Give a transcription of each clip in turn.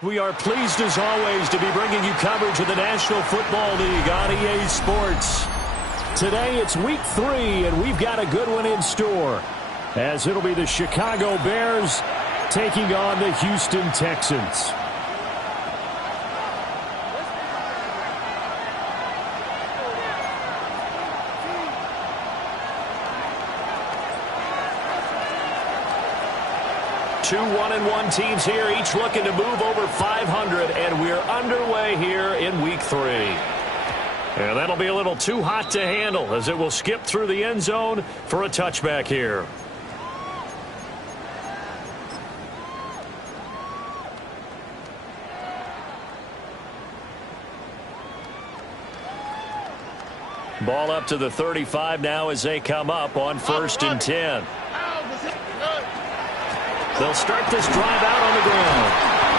We are pleased as always to be bringing you coverage of the National Football League on EA Sports. Today it's week 3 and we've got a good one in store, as it'll be the Chicago Bears taking on the Houston Texans. Two 1-1 teams here, each looking to move over 500, and we're underway here in week 3. And that'll be a little too hot to handle as it will skip through the end zone for a touchback here. Ball up to the 35 now as they come up on 1st and 10. They'll start this drive out on the ground.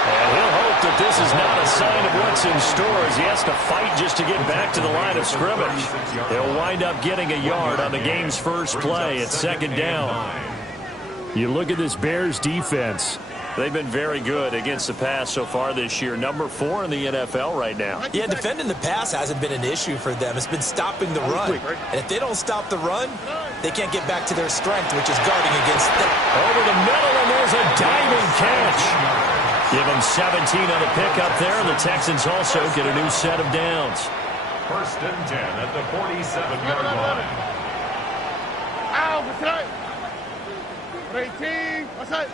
And he'll hope that this is not a sign of what's in store as he has to fight just to get back to the line of scrimmage. He'll wind up getting a yard on the game's first play at 2nd down. You look at this Bears defense. They've been very good against the pass so far this year. Number 4 in the NFL right now. Yeah, defending the pass hasn't been an issue for them. It's been stopping the run. And if they don't stop the run, they can't get back to their strength, which is guarding against them. Over the middle, and there's a diving catch. Give them 17 on the pickup there, and the Texans also get a new set of downs. 1st and 10 at the 47-yard line. Ow, what's that? 18, what's that?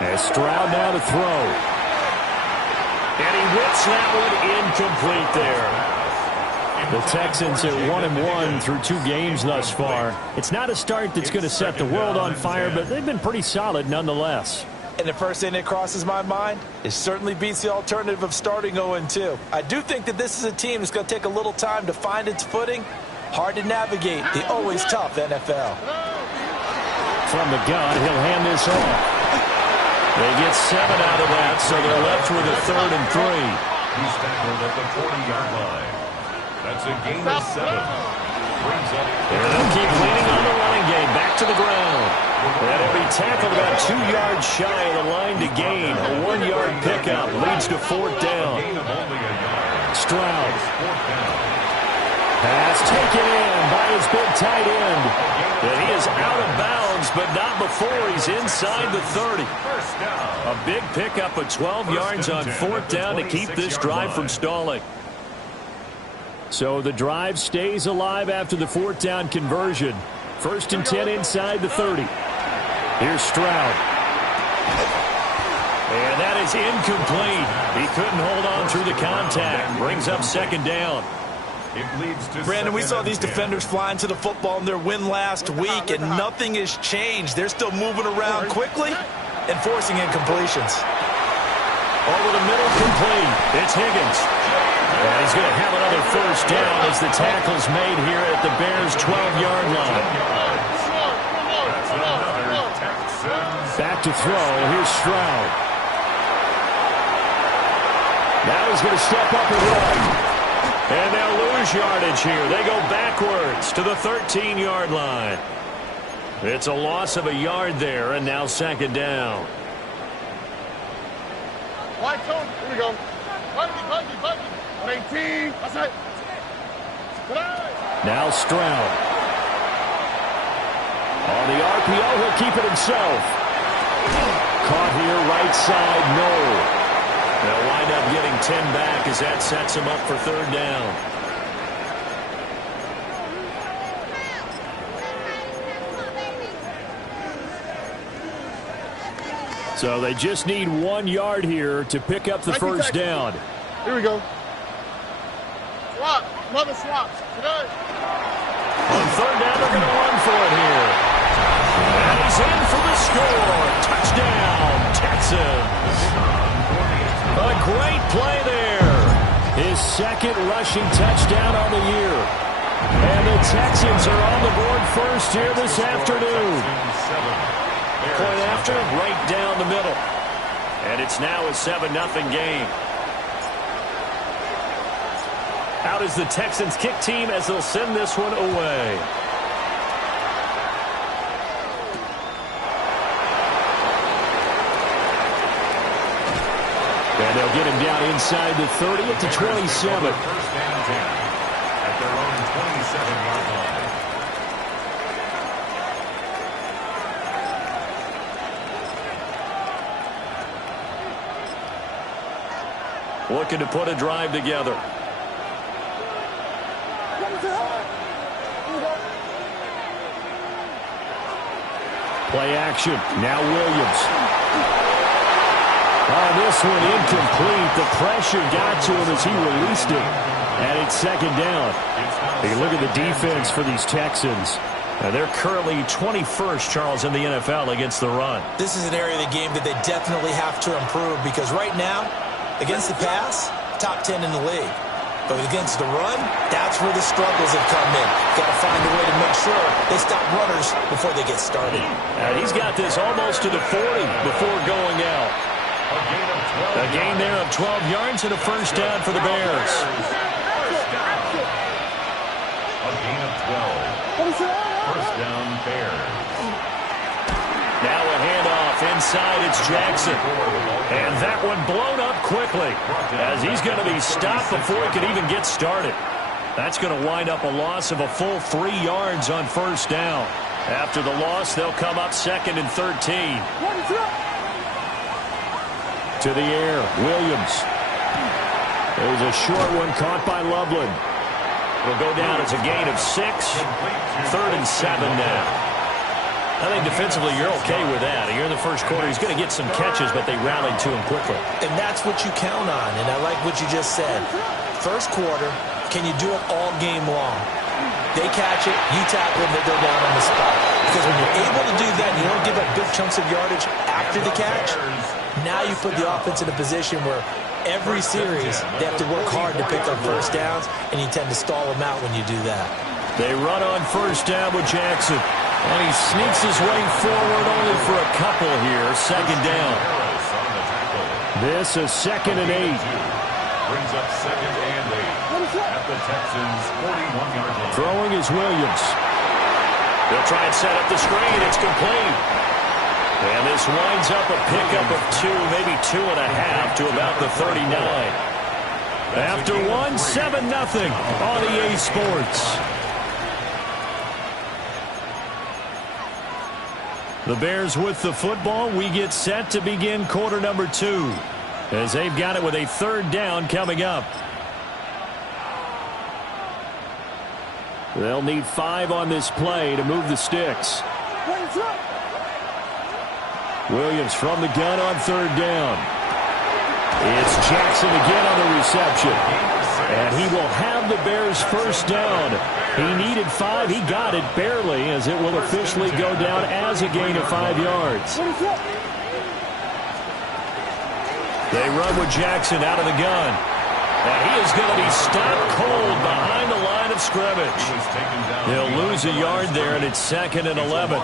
As Stroud now to throw. And he whips that one incomplete there. The Texans are 1-1 through 2 games thus far. It's not a start that's going to set the world on fire, but they've been pretty solid nonetheless. And the first thing that crosses my mind, it certainly beats the alternative of starting 0-2. I do think that this is a team that's going to take a little time to find its footing. Hard to navigate the always tough NFL. From the gun, he'll hand this off. They get 7 out of that, so they're left with a 3rd and 3. He's tackled at the 40-yard line. That's a gain of 7. Brings up. And they'll keep leaning on the running game. Back to the ground. And every tackle about 2 yards shy of the line to gain. A 1-yard pickup leads to 4th down. Stroud. Pass taken in by his big tight end. And he is out of bounds, but not before he's inside the 30. A big pickup of 12 yards on 4th down to keep this drive from stalling. So the drive stays alive after the 4th down conversion. 1st and 10 inside the 30. Here's Stroud. And that is incomplete. He couldn't hold on through the contact. Brings up 2nd down. Brandon, we saw these defenders flying to the football in their win last week, and nothing has changed. They're still moving around quickly and forcing incompletions. Over the middle, complete. It's Higgins. And he's going to have another 1st down as the tackle's made here at the Bears' 12-yard line. Back to throw. Here's Stroud. Now he's going to step up and run. And they'll lose yardage here. They go backwards to the 13-yard line. It's a loss of a yard there, and now 2nd down. White cone, here we go. Buggy. 18, that's it. Now Stroud. On the RPO, he'll keep it himself. Caught here, right side, no. They'll wind up getting 10 back as that sets him up for 3rd down. So they just need 1 yard here to pick up the 1st down. Here we go. Swap. Another swap. On 3rd down, they're going to run for it here. And he's in for the score. Touchdown, Texans. A great play there. His 2nd rushing touchdown on the year. And the Texans are on the board first here this afternoon. Point after, right down the middle. And it's now a 7-0 game. Out is the Texans kick team as they'll send this one away. And they'll get him down inside the 30 at the 27. First and 10 at their own 27-yard line. Looking to put a drive together. Play action. Now Williams. Oh, this one incomplete. The pressure got to him as he released it. And it's second down. Hey, look at the defense for these Texans. They're currently 21st, Charles, in the NFL against the run. This is an area of the game that they definitely have to improve because right now, against the pass, top 10 in the league. But against the run, that's where the struggles have come in. Got to find a way to make sure they stop runners before they get started. He's got this almost to the 40 before going out. A gain there of 12 yards and a first down for the Bears. A gain of 12. First down, Bears. Now a handoff inside. It's Jackson. And that one blown up quickly as he's going to be stopped before he could even get started. That's going to wind up a loss of a full 3 yards on first down. After the loss, they'll come up second and 13. To the air, Williams. There's a short one caught by Loveland. It'll go down as a gain of 6. Third and 7 now. I think defensively you're okay with that. Here in the first quarter, he's going to get some catches, but they rallied to him quickly. And that's what you count on, and I like what you just said. First quarter, can you do it all game long? They catch it, you tackle them, they go down on the spot. Because when you're able to do that, and you don't give up big chunks of yardage after the catch, now you put the offense in a position where every series they have to work hard to pick up first downs, and you tend to stall them out when you do that. They run on first down with Jackson. And he sneaks his way forward only for a couple here. Second down. This is 2nd and 8. Brings up 2nd and 8 at the Texans' 41-yard line. Throwing is Williams. They'll try and set up the screen. It's complete. And this winds up a pickup of 2, maybe 2.5 to about the 39. After one, 7-0 on EA Sports. The Bears with the football. We get set to begin quarter number 2 as they've got it with a third down coming up. They'll need 5 on this play to move the sticks. Williams from the gun on third down. It's Jackson again on the reception. And he will have the Bears first down. He needed 5. He got it barely as it will officially go down as a gain of 5 yards. They run with Jackson out of the gun. And he is going to be stopped cold behind the line of scrimmage. They'll lose a yard there, and it's 2nd and 11.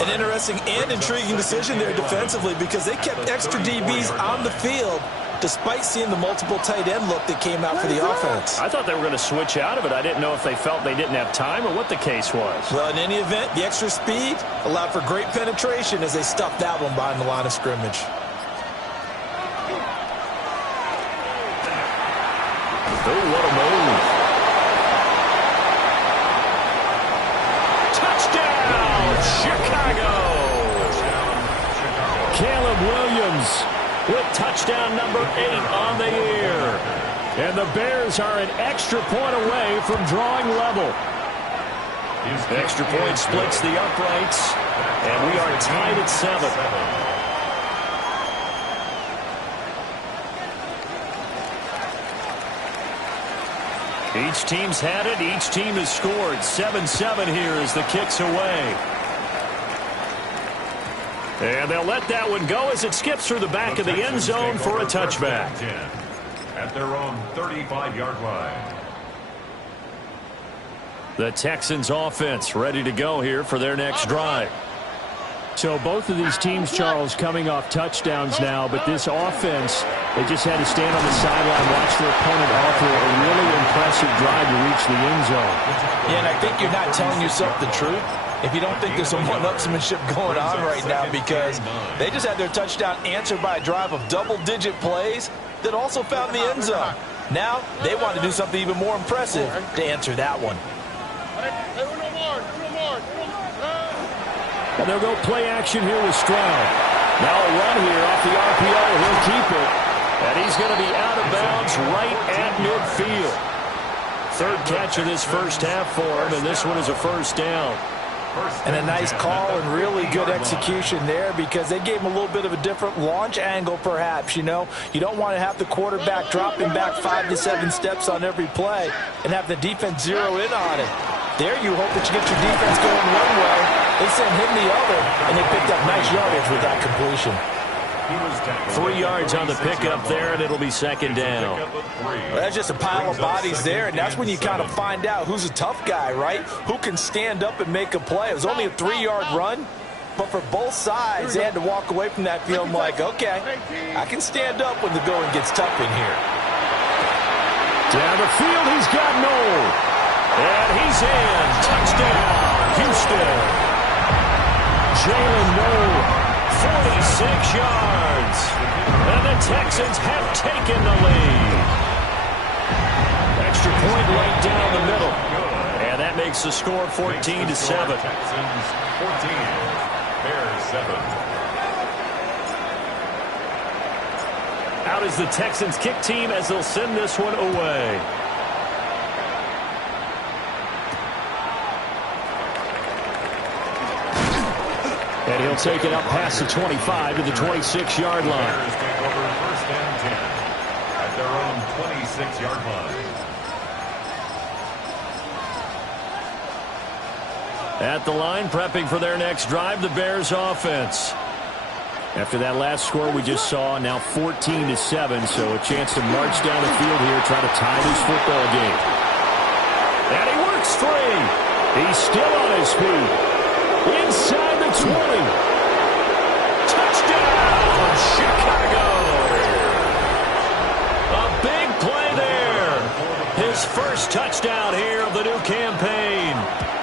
An interesting and intriguing decision there defensively because they kept extra DBs on the field despite seeing the multiple tight end look that came out for the offense. I thought they were going to switch out of it. I didn't know if they felt they didn't have time or what the case was. Well, in any event, the extra speed allowed for great penetration as they stuffed that one behind the line of scrimmage. Oh, what a move. Touchdown, Chicago. Caleb Williams with touchdown number 8 on the year. And the Bears are an extra point away from drawing level. Extra point splits the uprights, and we are tied at 7. Each team's had it. Each team has scored. 7-7 here as the kick's away. And they'll let that one go as it skips through the back of the end zone for a touchback. At their own 35-yard line. The Texans offense ready to go here for their next drive. So both of these teams, Charles, coming off touchdowns now, but this offense, they just had to stand on the sideline, watch their opponent offer a really impressive drive to reach the end zone. Yeah, and I think you're not telling yourself the truth if you don't think there's some one-upsmanship going on right now because they just had their touchdown answered by a drive of double-digit plays that also found the end zone. Now, they want to do something even more impressive to answer that one. And they'll go play action here with Stroud. Now a run here off the RPO. He'll keep it. And he's going to be out of bounds right at midfield. Third catch of this first half for him, and this one is a first down. And a nice call and really good execution there because they gave him a little bit of a different launch angle perhaps, you know. You don't want to have the quarterback dropping back 5 to 7 steps on every play and have the defense zero in on it. There you hope that you get your defense going one way. They sent him the other, and they picked up nice yardage with that completion. 3 yards on the pickup there, and it'll be second down. Well, that's just a pile of bodies there, and that's when you kind of find out who's a tough guy, right? Who can stand up and make a play. It was only a 3-yard run, but for both sides, they had to walk away from that feeling like, okay, I can stand up when the going gets tough in here. Down the field, he's got Noel. And he's in. Touchdown, Houston. Jalen Noel. 46 yards. And the Texans have taken the lead. Extra point right down the middle. And that makes the score 14-7. Texans 14, Bears 7. Out is the Texans kick team as they'll send this one away. And he'll take it up past the 25 to the 26-yard line. Bears take over first and 10 at their own 26-yard line. At the line, prepping for their next drive, the Bears offense. After that last score we just saw, now 14-7, so a chance to march down the field here, try to tie this football game. And he works free. He's still on his feet. Inside the 20. Touchdown, Chicago. A big play there. His first touchdown here of the new campaign.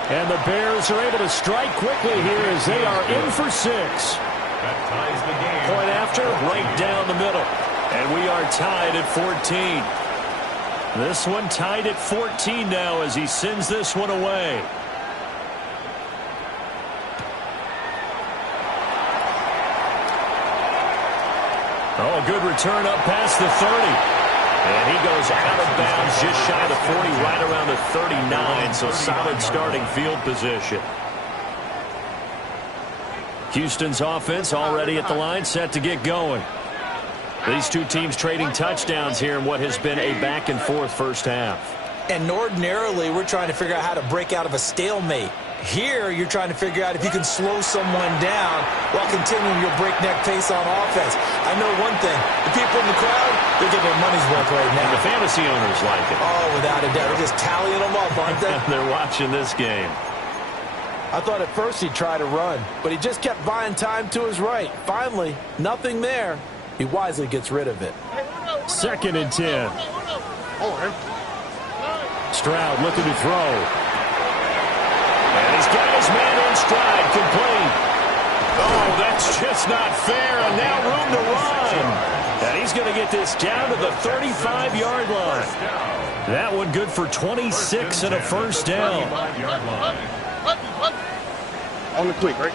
And the Bears are able to strike quickly here as they are in for 6. That ties the game. Point after, right down the middle. And we are tied at 14. This one tied at 14 now as he sends this one away. Oh, a good return up past the 30. And he goes out of bounds just shy of the 40, right around the 39, so solid starting field position. Houston's offense already at the line, set to get going. These two teams trading touchdowns here in what has been a back-and-forth first half. And ordinarily, we're trying to figure out how to break out of a stalemate. Here, you're trying to figure out if you can slow someone down while continuing your breakneck pace on offense. I know one thing. The people in the crowd, they're getting their money's worth right now. And the fantasy owners like it. Oh, without a doubt. They're just tallying them up, aren't they? They're watching this game. I thought at first he'd try to run, but he just kept buying time to his right. Finally, nothing there. He wisely gets rid of it. 2nd and 10. Stroud looking to throw. And he's got his man in stride, complete. Oh, that's just not fair, and now room to run. And he's going to get this down to the 35-yard line. That one good for 26 and a first down. On the quick, right?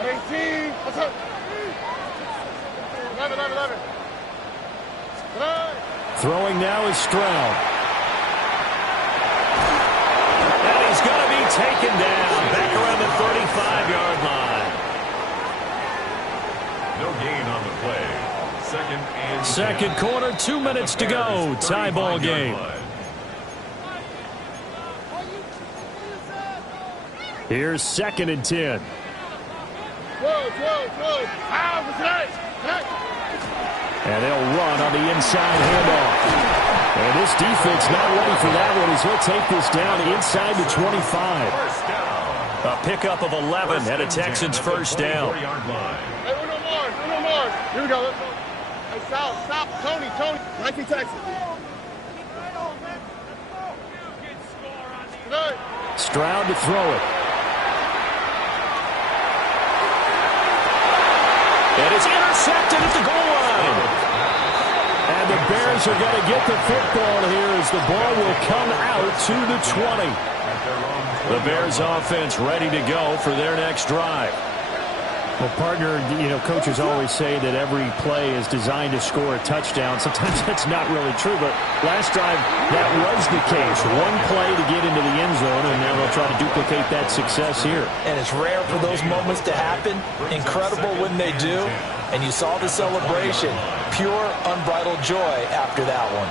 18. What's up? 11. Throwing now is Stroud. And he's going to be taken down back around the 35-yard line. No gain on the play. Second quarter, 2 minutes to go. Tie ball game. Here's 2nd and 10. And they'll run on the inside handoff. And this defense not ready for that one as he'll take this down inside the 25. A pickup of 11 and a Texans first down. Hey, Uno Mars. Here we go. Let's go. Hey, stop. Tony. Nike Texas. Stroud to throw it. And it's intercepted at the goal line. Bears are going to get the football here as the ball will come out to the 20. The Bears offense ready to go for their next drive. Well, partner, coaches always say that every play is designed to score a touchdown. Sometimes that's not really true, but last drive, that was the case. One play to get into the end zone, and now they'll try to duplicate that success here. And it's rare for those moments to happen. Incredible when they do. And you saw the celebration. Pure, unbridled joy after that one.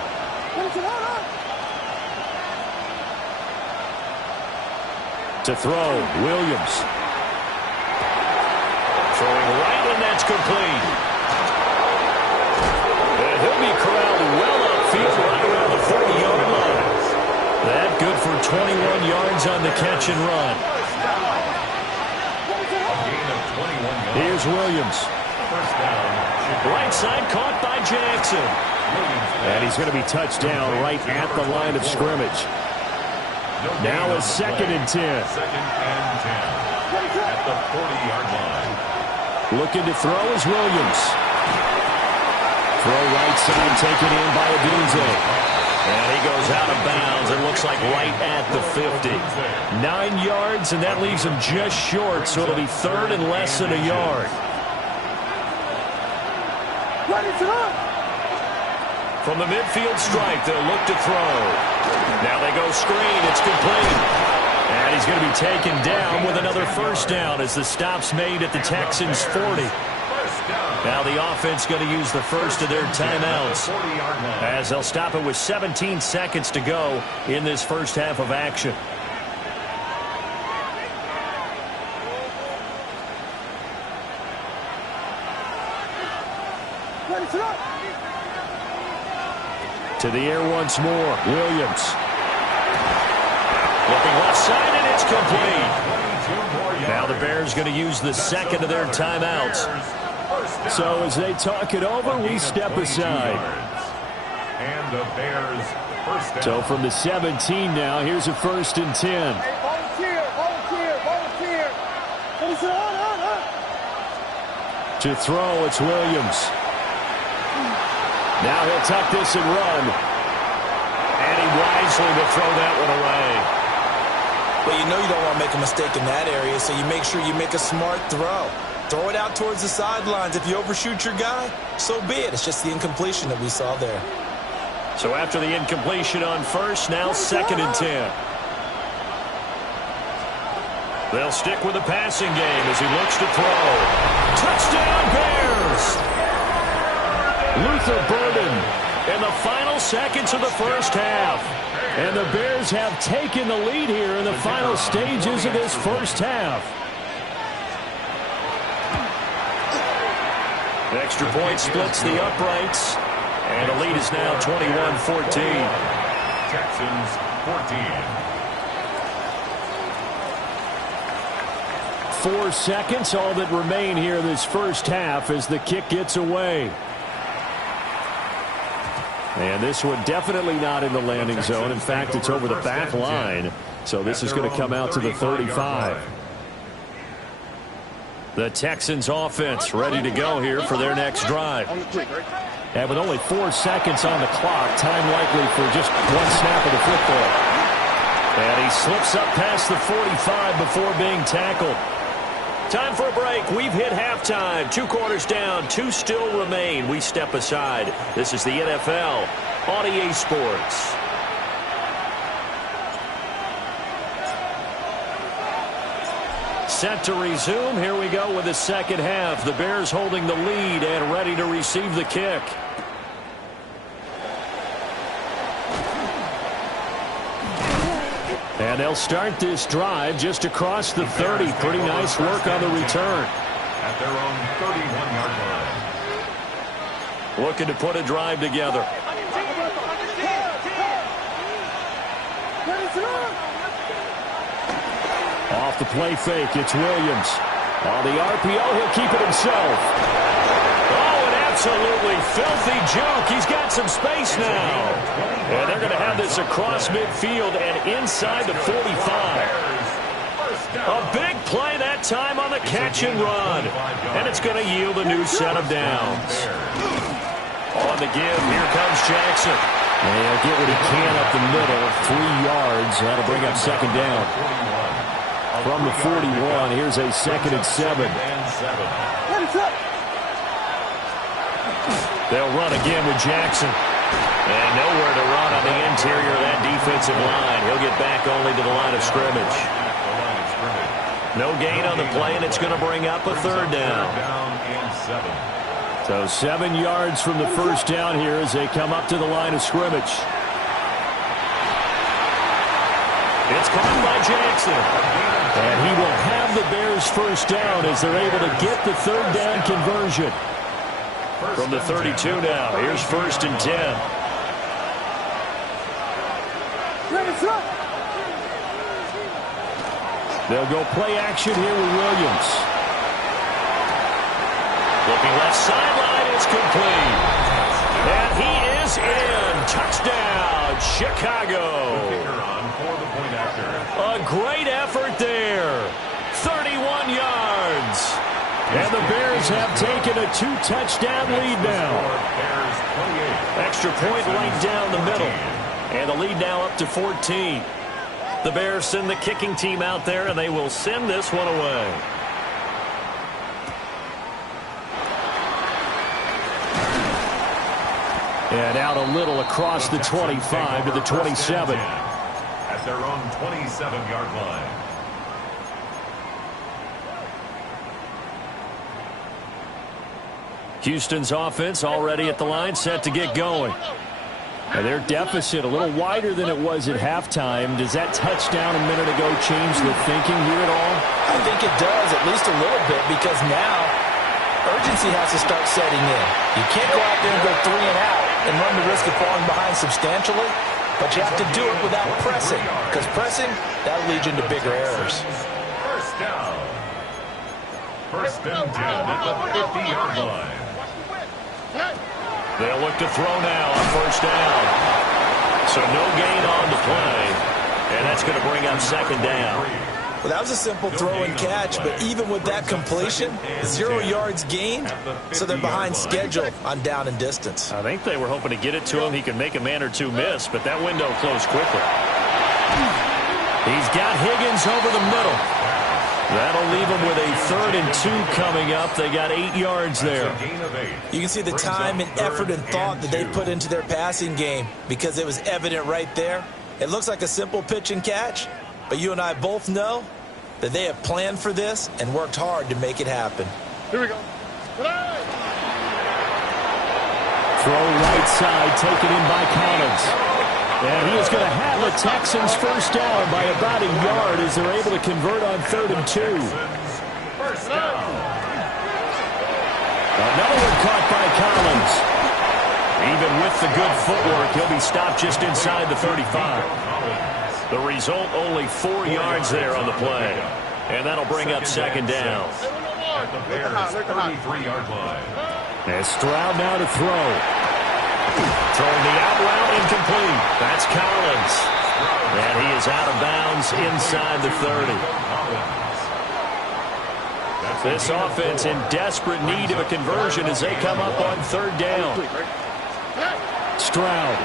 To throw, Williams. Throwing right, and that's complete. And he'll be corralled well upfield right around the 40-yard line. That good for 21 yards on the catch and run. Here's Williams. Right side caught by Jackson. And he's going to be touched down right at the line of scrimmage. Now a 2nd and 10. Second and 10 at the 40-yard line. Looking to throw is Williams. Throw right side taken in by Adunze. And he goes out of bounds. It looks like right at the 50. 9 yards, and that leaves him just short, so it'll be 3rd and less than a yard. From the midfield stripe, they'll look to throw. Now they go screen. It's complete. And he's going to be taken down with another first down as the stop's made at the Texans' 40. Now the offense going to use the first of their timeouts as they'll stop it with 17 seconds to go in this first half of action. To the air once more, Williams. Looking left side, and it's complete. Now the Bears going to use the second of their timeouts. So as they talk it over, we step aside. And the Bears first down. So from the 17 now, here's a 1st and 10. To throw, it's Williams. Now he'll tuck this and run. And he wisely will throw that one away. Well, you know you don't want to make a mistake in that area, so you make sure you make a smart throw. Throw it out towards the sidelines. If you overshoot your guy, so be it. It's just the incompletion that we saw there. So after the incompletion on first, now 2nd and 10. They'll stick with the passing game as he looks to throw. Touchdown, Bears! Luther Burden in the final seconds of the first half. And the Bears have taken the lead here in the final stages of this first half. Extra point splits the uprights. And the lead is now 21-14. Texans 14. 4 seconds, all that remain here this first half as the kick gets away. And this one definitely not in the landing zone. In fact, it's over the back line. So this is going to come out to the 35. The Texans offense ready to go here for their next drive. And with only 4 seconds on the clock, time likely for just one snap of the football. And he slips up past the 45 before being tackled. Time for a break. We've hit halftime. 2 quarters down. 2 still remain. We step aside. This is the NFL on EA Sports. Set to resume. Here we go with the second half. The Bears holding the lead and ready to receive the kick. And they'll start this drive just across the 30. Pretty nice work on the return. At their own 31-yard line. Looking to put a drive together. Off the play fake, it's Williams. On the RPO, he'll keep it himself. Oh, an absolutely filthy joke. He's got some space now. And they're going to have this across midfield and inside the 45. A big play that time on the catch and run. And it's going to yield a new set of downs. On on the give. Here comes Jackson. And he'll get what he can up the middle. 3 yards. That'll bring up second down. From the 41, here's a 2nd and 7. They'll run again with Jackson. And nowhere to run on the interior of that defensive line. He'll get back only to the line of scrimmage. No gain on the play, and it's going to bring up a 3rd down. So 7 yards from the first down here as they come up to the line of scrimmage. It's caught by Jackson. And he will have the Bears first down as they're able to get the 3rd down conversion. From the 32 now, here's 1st and 10. They'll go play action here with Williams. Looking left sideline, it's complete. And he is in. Touchdown, Chicago. A great effort there. 31 yards. And the Bears have taken a 2-touchdown lead now. Extra point right down the middle. And the lead now up to 14. The Bears send the kicking team out there, and they will send this one away. And out a little across the 25 to the 27. At their own 27-yard line. Houston's offense already at the line, set to get going. And their deficit a little wider than it was at halftime. Does that touchdown a minute ago change the thinking here at all? I think it does, at least a little bit, because now urgency has to start setting in. You can't go out there and go 3 and out and run the risk of falling behind substantially, but you have to do it without pressing, because pressing, that'll lead you into bigger errors. First down. 1st and 10 at the 50-yard line. They'll look to throw now on 1st down. So no gain on the play. And that's going to bring up 2nd down. Well, that was a simple throw and catch, but even with that completion, 0 yards gained, so they're behind schedule on down and distance. I think they were hoping to get it to him. He could make a man or two miss, but that window closed quickly. He's got Higgins over the middle. That'll leave them with a 3rd and 2 coming up. They got 8 yards there. You can see the time and effort and thought that they put into their passing game because it was evident right there. It looks like a simple pitch and catch, but you and I both know that they have planned for this and worked hard to make it happen. Here we go. Throw right side, taken in by Collins. And he is going to have the Texans first down by about a yard as they're able to convert on 3rd and 2. First down. Another one caught by Collins. Even with the good footwork, he'll be stopped just inside the 35. The result, only 4 yards there on the play. And that'll bring up 2nd down. At the Bears' 33-yard line. And Stroud now to throw. Throwing the out route, incomplete. That's Collins. And he is out of bounds inside the 30. This offense in desperate need of a conversion as they come up on 3rd down. Stroud.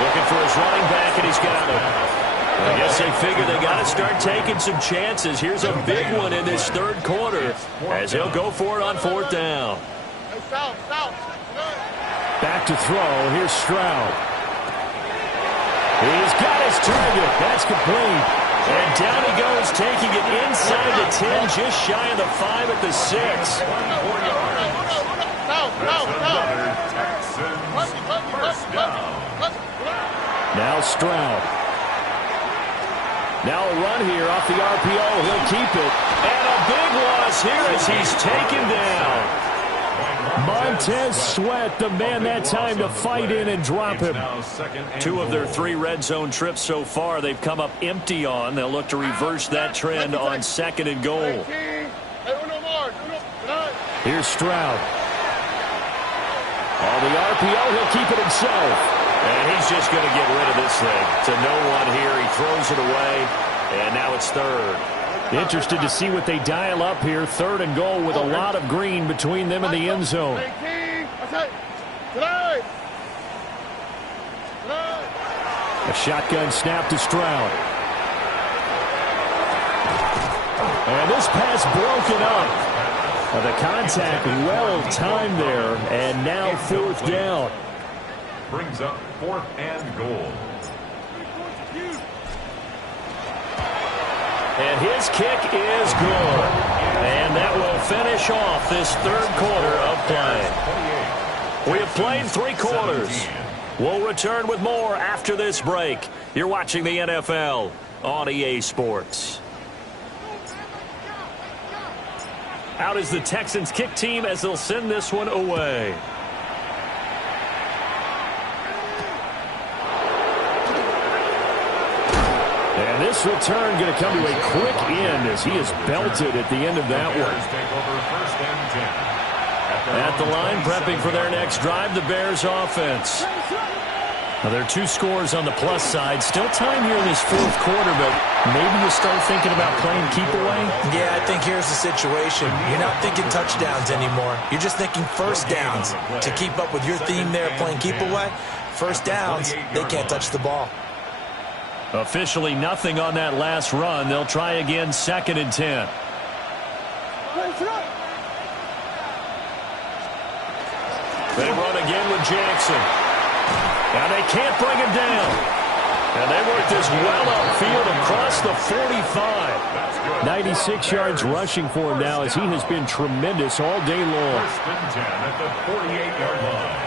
Looking for his running back, and he's got it. I guess they figure they got to start taking some chances. Here's a big one in this 3rd quarter as he'll go for it on 4th down. Back to throw. Here's Stroud. He's got his target. That's complete. And down he goes, taking it inside the 10, just shy of the 5 at the 6. Now Stroud. Now a run here off the RPO. He'll keep it. And a big loss here as he's taken down. Montez Sweat, the man that time to fight in and drop him. 2 of their 3 red zone trips so far they've come up empty on. They'll look to reverse that trend on 2nd and goal. Here's Stroud. On the RPO, he'll keep it himself. And he's just going to get rid of this thing. To no one here. He throws it away. And now it's 3rd. Interested to see what they dial up here. 3rd and goal with a lot of green between them and the end zone. Tonight. A shotgun snap to Stroud. And this pass broken up. The contact well timed there, and now fourth down. Brings up 4th and goal. And his kick is good. And that will finish off this third quarter of play. We have played 3 quarters. We'll return with more after this break. You're watching the NFL on EA Sports. Out is the Texans kick team as they'll send this one away. And this return going to come to a quick end as he is belted at the end of that one. At the line, prepping for their next drive, the Bears offense. Now, there are 2 scores on the plus side. Still time here in this fourth quarter, but maybe you start thinking about playing keep away? Yeah, I think here's the situation. You're not thinking touchdowns anymore. You're just thinking first downs. To keep up with your theme there, playing keep away, first downs, they can't touch the ball. Officially nothing on that last run. They'll try again, 2nd and 10. They run again with Jackson. Now they can't bring him down. And they work this well upfield across the 45. 96 yards rushing for him now as he has been tremendous all day long. 1st and 10 at the 48-yard line.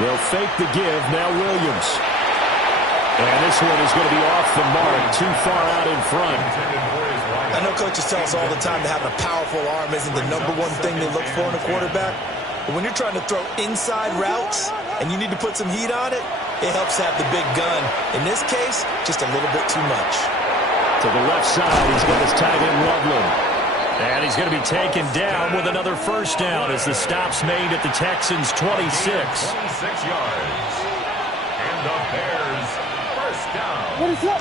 They'll fake the give. Now Williams. And this one is going to be off the mark. Too far out in front. I know coaches tell us all the time that having a powerful arm isn't the #1 thing they look for in a quarterback. But when you're trying to throw inside routes and you need to put some heat on it, it helps have the big gun. In this case, just a little bit too much. To the left side, he's got his tight end Loveland. And he's going to be taken down with another first down as the stop's made at the Texans' 26. 26 yards. And the Bears, first down. What is up?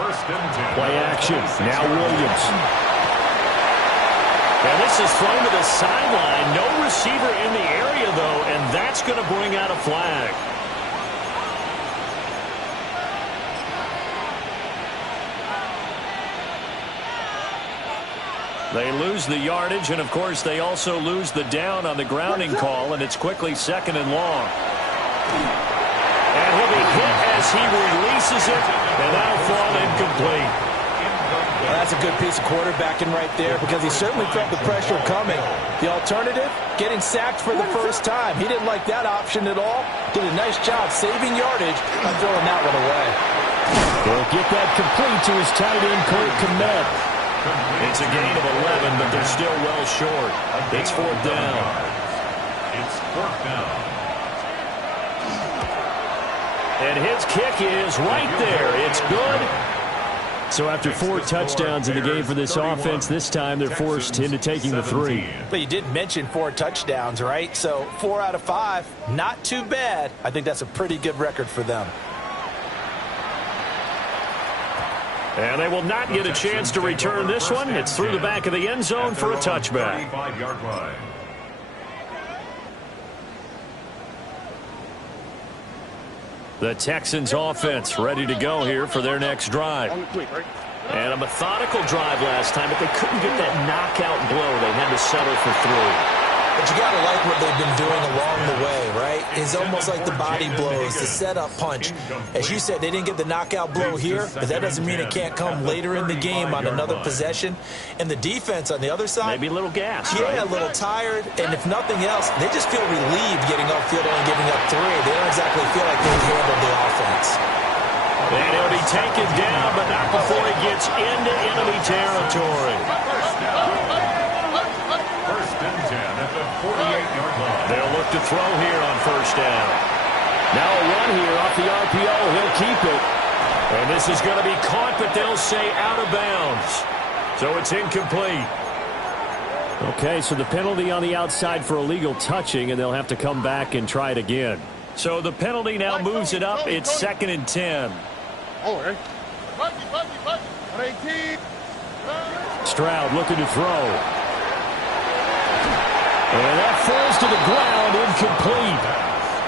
1st and 10. Play action. Now Williams. And this is thrown to the sideline. No receiver in the area, though, and that's going to bring out a flag. They lose the yardage, and, of course, they also lose the down on the grounding call, and it's quickly 2nd and long. And he'll be hit as he releases it, and that'll fall incomplete. Well, that's a good piece of quarterbacking right there because he certainly felt the pressure coming. The alternative, getting sacked for the first time. He didn't like that option at all. Did a nice job saving yardage by throwing that one away. They'll get that complete to his tight end, Cole Kmet. It's a gain of 11, but they're still well short. It's 4th down. It's 4th down. And his kick is right there. It's good. So after 4 touchdowns in the game for this offense, this time they're forced into taking the 3. But you did mention 4 touchdowns, right? So 4 out of 5, not too bad. I think that's a pretty good record for them. And they will not get a chance to return this one. It's through the back of the end zone for a touchback. 35-yard line. The Texans offense ready to go here for their next drive. And a methodical drive last time, but they couldn't get that knockout blow. They had to settle for 3. But you got to like what they've been doing along the way, right? It's almost like the body blows, the setup punch. As you said, they didn't get the knockout blow here, but that doesn't mean it can't come later in the game on another possession. And the defense on the other side, maybe a little gas, yeah, right? A little tired. And if nothing else, they just feel relieved getting upfield and giving up 3. They don't exactly feel like they've handled the offense. And he'll be taken down, but not before he gets into enemy territory. First and 10 at the 48-yard line. They'll look to throw here on first down. Now a run here off the RPO. He'll keep it. And this is going to be caught, but they'll say out of bounds. So it's incomplete. Okay, so the penalty on the outside for illegal touching, and they'll have to come back and try it again. So the penalty now moves it up. It's 2nd and 10. Oh, hey. Buddy. On 18. Stroud looking to throw. And that falls to the ground, incomplete.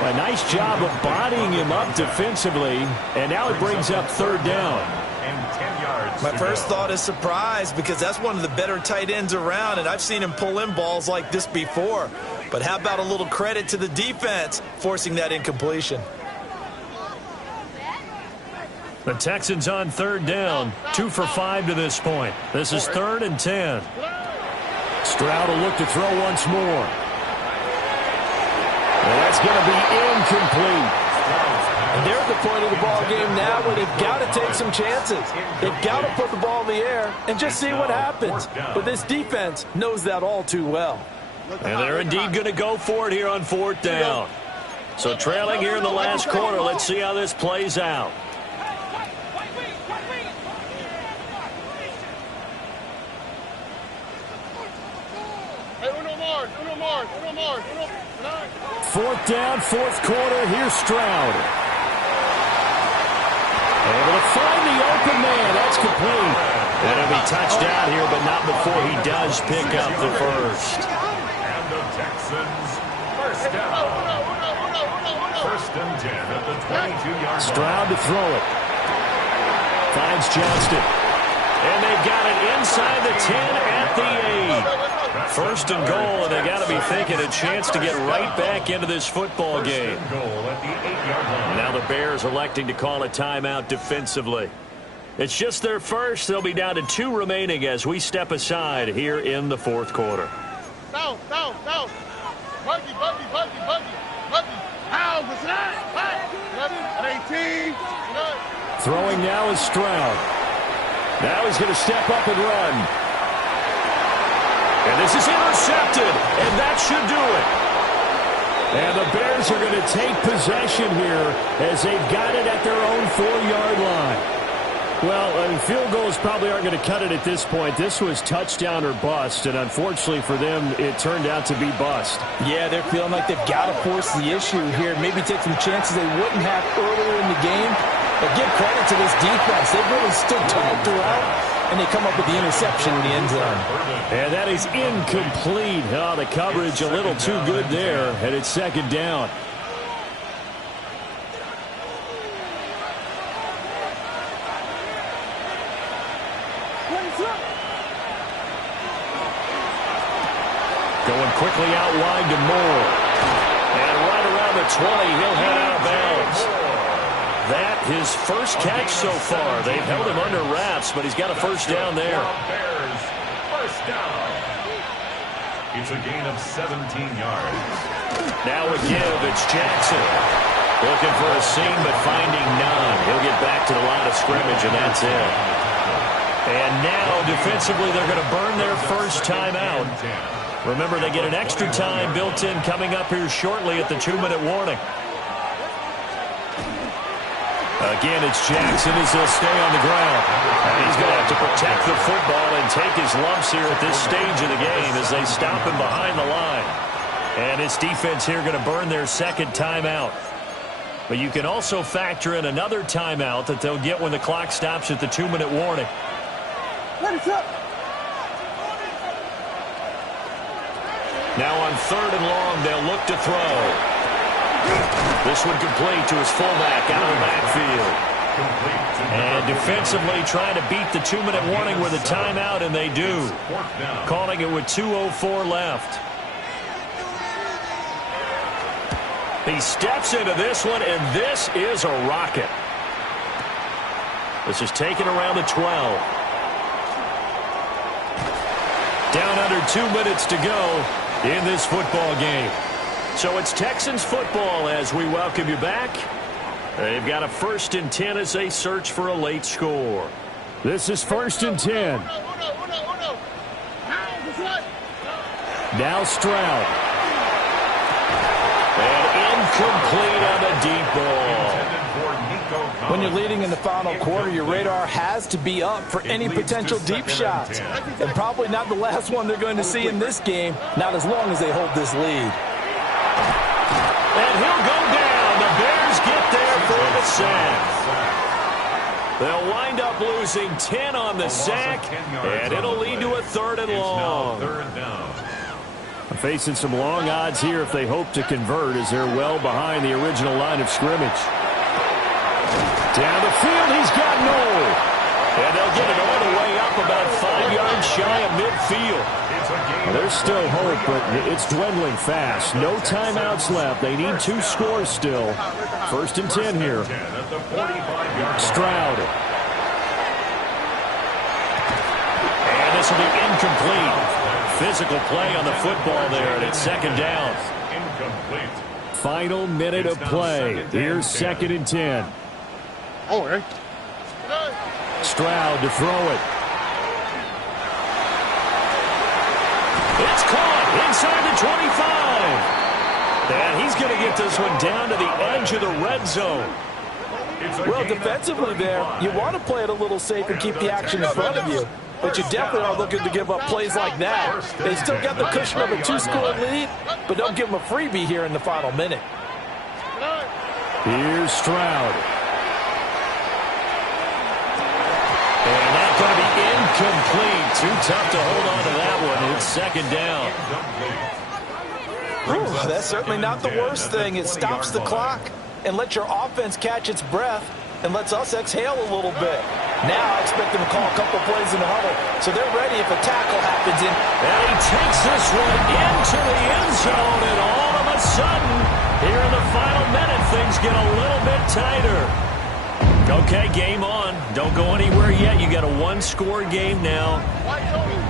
A nice job of bodying him up defensively, and now it brings up third down. And 10 yards. My first thought is surprise, because that's one of the better tight ends around, and I've seen him pull in balls like this before. But how about a little credit to the defense forcing that incompletion? The Texans on third down, 2 for 5 to this point. This is 3rd and 10. Stroud will look to throw once more. Well, that's going to be incomplete. And they're at the point of the ball game now where they've got to take some chances. They've got to put the ball in the air and just see what happens. But this defense knows that all too well. And they're indeed going to go for it here on 4th down. So trailing here in the last quarter, let's see how this plays out. Fourth down, 4th quarter. Here's Stroud. Able to find the open man. That's complete. That'll be touchdown here, but not before he does pick up the first. And the Texans, first down. 1st and 10 at the 22-yard line. Stroud to throw it. Finds Johnston. And they've got it inside the 10 at the 8. 1st and goal, and they got to be thinking a chance to get right back into this football game. Goal at the 8-yard line. Now the Bears electing to call a timeout defensively. It's just their first. They'll be down to 2 remaining as we step aside here in the 4th quarter. Down. Buggy. How was that? 18. Throwing now is Stroud. Now he's going to step up and run. And this is intercepted, and that should do it. And the Bears are going to take possession here as they've got it at their own 4-yard line. Well, field goals probably aren't going to cut it at this point. This was touchdown or bust, and unfortunately for them, it turned out to be bust. Yeah, they're feeling like they've got to force the issue here. Maybe take some chances they wouldn't have earlier in the game. But give credit to this defense. They've really stood tall throughout, and they come up with the interception in the end zone. And that is incomplete. Oh, the coverage a little too good there, and it's 2nd down. Going quickly out wide to Moore. And right around the 20, he'll head out of bounds. That his first catch so far. They've held him under wraps, but he's got a first down there. Bears, first down. It's a gain of 17 yards. Now a give, it's Jackson. Looking for a seam, but finding none. He'll get back to the line of scrimmage, and that's it. And now, defensively, they're going to burn their first timeout. Remember, they get an extra time built in coming up here shortly at the 2-minute warning. Again, it's Jackson as he'll stay on the ground. He's going to have to protect the football and take his lumps here at this stage of the game as they stop him behind the line. And his defense here going to burn their second timeout. But you can also factor in another timeout that they'll get when the clock stops at the 2-minute warning. Now on 3rd and long, they'll look to throw. This one complete to his fullback out of the backfield. And defensively trying to beat the 2-minute warning with a timeout, and they do. Calling it with 2:04 left. He steps into this one, and this is a rocket. This is taken around the 12. Down under 2 minutes to go in this football game. So it's Texans football as we welcome you back. They've got a 1st and 10 as they search for a late score. This is 1st and 10. Now Stroud. And incomplete on the deep ball. When you're leading in the final quarter, your radar has to be up for any potential deep shots. And probably not the last one they're going to see in this game, not as long as they hold this lead. And he'll go down. The Bears get there for the sack. They'll wind up losing 10 on the sack, and it'll lead to a 3rd and long. Facing some long odds here if they hope to convert, as they're well behind the original line of scrimmage. Down the field, he's got Noel. And they'll get it all the way up about 5 yards shy of midfield. Well, there's still hope, but it's dwindling fast. No timeouts left. They need 2 scores still. 1st and 10 here. Stroud. And this will be incomplete. Physical play on the football there, and it's 2nd down. Final minute of play. Here's 2nd and 10. Stroud to throw it. It's caught inside the 25. And he's going to get this one down to the edge of the red zone. Well, defensively there, you want to play it a little safe and keep the action in front of you. But you definitely are looking to give up plays like that. They still got the cushion of a 2-score lead, but don't give them a freebie here in the final minute. Here's Stroud. And that's going to be incomplete. Too tough to hold on to that one. It's 2nd down. Ooh, that's certainly not the worst thing. It stops the clock and lets your offense catch its breath and lets us exhale a little bit. Now I expect them to call a couple plays in the huddle, so they're ready if a tackle happens in. And he takes this one into the end zone, and all of a sudden, here in the final minute, things get a little bit tighter. Okay, game on. Don't go anywhere yet. You got a 1-score game now.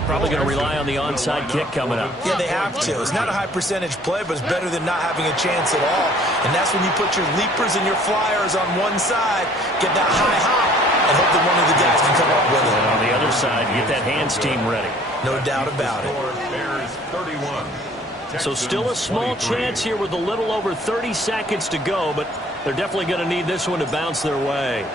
Probably going to rely on the onside kick coming up. Yeah, they have to. It's not a high percentage play, but it's better than not having a chance at all. And that's when you put your leapers and your flyers on one side, get that high hop, and hope that one of the guys can come up with it. And on the other side, get that hands team ready. No doubt about it. So still a small chance here with a little over 30 seconds to go, but they're definitely going to need this one to bounce their way.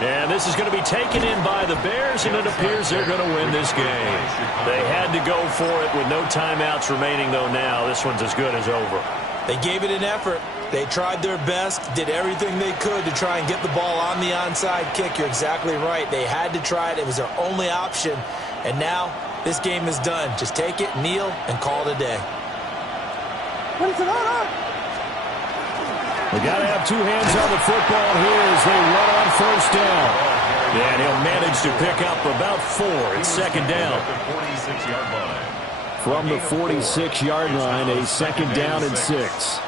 And this is going to be taken in by the Bears, and it appears they're going to win this game. They had to go for it with no timeouts remaining, though now. This one's as good as over. They gave it an effort. They tried their best, did everything they could to try and get the ball on the onside kick. You're exactly right. They had to try it. It was their only option. And now this game is done. Just take it, kneel, and call it a day. They got to have 2 hands on the football here as they run on 1st down. And he'll manage to pick up about 4. It's 2nd down. From the 46-yard line, a 2nd down and 6.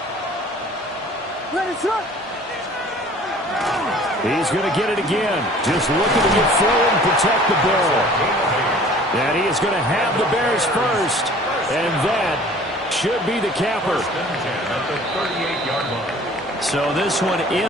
He's going to get it again. Just looking to get forward and protect the ball. And he is going to have the Bears first. And that should be the capper. So this one is